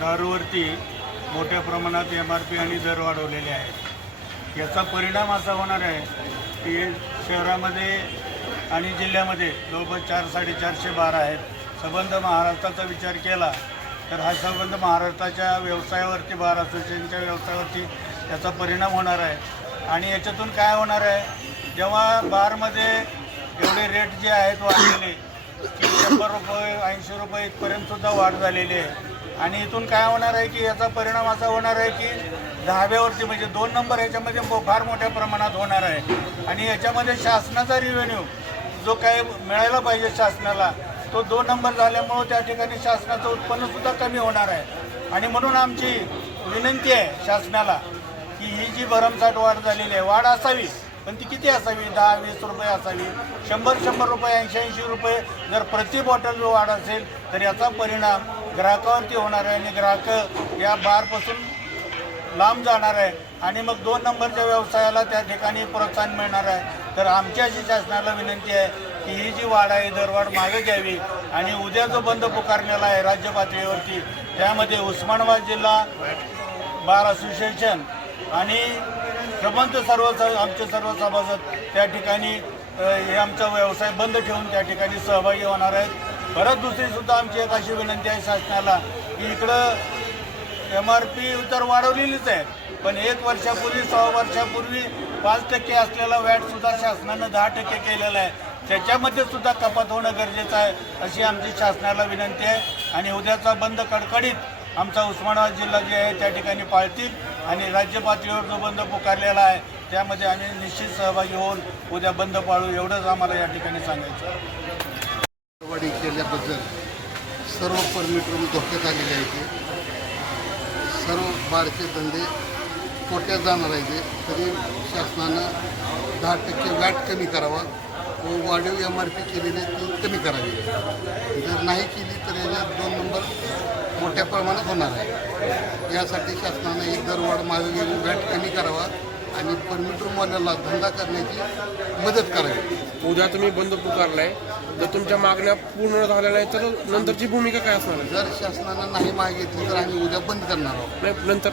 दारूवरती मोठ्या प्रमाणात M R P आणि दर वाढवलेले आहेत. याचा परिणाम असा होणार आहे की शहरामध्ये आणि जिल्ह्यामध्ये जवळपास चार साडेचारशे बार आहेत. संबंध महाराष्ट्राचा विचार केला तर हा संबंध महाराष्ट्राच्या व्यवसायावरती बार असोसिएशनच्या व्यवसायावरती याचा परिणाम होणार आहे. आणि याच्यातून काय होणार आहे? जेव्हा बारमध्ये एवढे रेट जे आहेत वाढलेले की शंभर रुपये ऐंशी रुपये इथपर्यंतसुद्धा वाढ झालेली आहे. आणि इथून काय होणार आहे की याचा परिणाम असा होणार आहे की दहाव्यावरती म्हणजे दोन नंबर याच्यामध्ये मो- फार मोठ्या प्रमाणात होणार आहे. आणि याच्यामध्ये शासनाचा रिव्हेन्यू जो काय मिळायला पाहिजे शासनाला तो दोन नंबर झाल्यामुळं त्या ठिकाणी शासनाचं उत्पन्नसुद्धा कमी होणार आहे. आणि म्हणून आमची विनंती आहे शासनाला की ही जी भरमसाठ वाढ झालेली आहे वाढ असावी पण ती किती असावी? दहा वीस रुपये असावी. शंभर शंभर रुपये ऐंशी ऐंशी रुपये जर प्रति बॉटल जो वाढ असेल तर याचा परिणाम ग्राहकावरती होणार आहे आणि ग्राहक या बारपासून लांब जाणार आहे आणि मग दोन नंबरच्या व्यवसायाला त्या ठिकाणी प्रोत्साहन मिळणार आहे. तर आमची अशी शासनाला विनंती आहे की ही जी वाढ आहे दरवाढ मागे घ्यावी आणि उद्या जो बंद पुकारलेला आहे राज्य पातळीवरती त्यामध्ये उस्मानाबाद जिल्हा बार असोसिएशन आणि श्रमंत सर्व आमचे सर्व सभासद त्या ठिकाणी हे आमचा व्यवसाय बंद ठेवून त्या ठिकाणी सहभागी होणार आहेत. परत दुसरी सुद्धा आमची एक अशी विनंती आहे शासनाला की इकडं एम आर पी तर वाढवलेलीच आहे पण एक वर्षापूर्वी सहा वर्षापूर्वी पाच टक्के असलेला वॅट सुद्धा शासनानं दहा टक्के केलेला आहे. त्याच्यामध्ये सुद्धा कपात होणं गरजेचं आहे अशी आमची शासनाला विनंती आहे. आणि उद्याचा बंद कडकडीत आमचा उस्मानाबाद जिल्हा जे आहे त्या ठिकाणी पाळतील. आणि राज्य पातळीवर जो बंद पुकारलेला आहे त्यामध्ये आम्ही निश्चित सहभागी होऊन उद्या बंद पाळू एवढंच आम्हाला या ठिकाणी सांगायचं वाढी केल्याबद्दल सर्व परमिट रूम धोक्यात आलेले आहेत सर्व बारचे धंदे तोट्यात जाणार आहेत तरी शासनानं दहा टक्के वॅट कमी करावा व वाढीव एम आर पी केलेली ती कमी करावी. जर नाही केली तर याच्यात दोन नंबर मोठ्या प्रमाणात होणार आहे. यासाठी शासनानं एक दरवाढ मागे घेऊन वॅट कमी करावा. आणि परमिट रूमवाल्याला धंदा करण्याची मदत करावी. उद्या तुम्ही बंद पुकारलाय. जर तुमच्या मागण्या पूर्ण झाल्या नाही तर नंतरची भूमिका काय असणार आहे? जर शासनानं नाही मागितली तर आम्ही उद्या बंद करणार आहोत. नाही नंतर?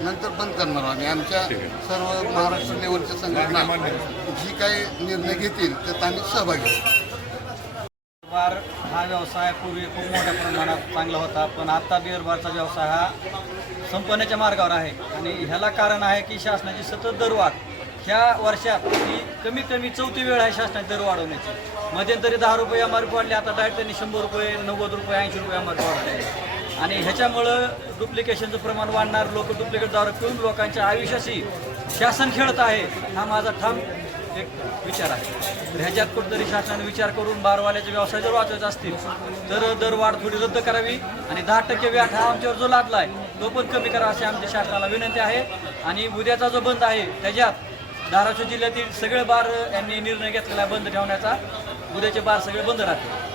नंतर बंद करणार आहोत. आणि आमच्या सर्व महाराष्ट्र लेवलच्या संघटना जी काही निर्णय घेतील त्यात आम्ही सहभागी आहोत. हा व्यवसाय पूर्वी खूप मोठ्या प्रमाणात चांगला होता पण आता बिअरबारचा व्यवसाय हा संपण्याच्या मार्गावर आहे. आणि ह्याला कारण आहे की शासनाची सतत दरवाढ ह्या वर्षात ही कमीत कमी चौथी वेळ आहे शासनाची दर वाढवण्याची. मध्यंतरी दहा रुपये एम आर पी वाढले आता डायरेक्ट त्यांनी शंभर रुपये नव्वद रुपये ऐंशी रुपये एम आर पी वाढले. आणि ह्याच्यामुळं डुप्लिकेशनचं प्रमाण वाढणार लोक डुप्लिकेट दारू पिऊन लोकांच्या आयुष्याशी शासन खेळत आहे हा माझा ठाम एक विचार आहे. तर ह्याच्यात कुठेतरी शासनाने विचार करून बारवाल्याचे व्यवसाय जर वाचवायचे असतील तर दरवाढ थोडी रद्द करावी आणि दहा टक्के व्याट हा आमच्यावर जो लादला आहे तो पण कमी करावा अशी आमच्या शासनाला विनंती आहे. आणि उद्याचा जो बंद आहे त्याच्यात धाराशिव जिल्ह्यातील सगळे बार यांनी निर्णय घेतलेला आहे बंद ठेवण्याचा. उद्याचे बार सगळे बंद राहतील.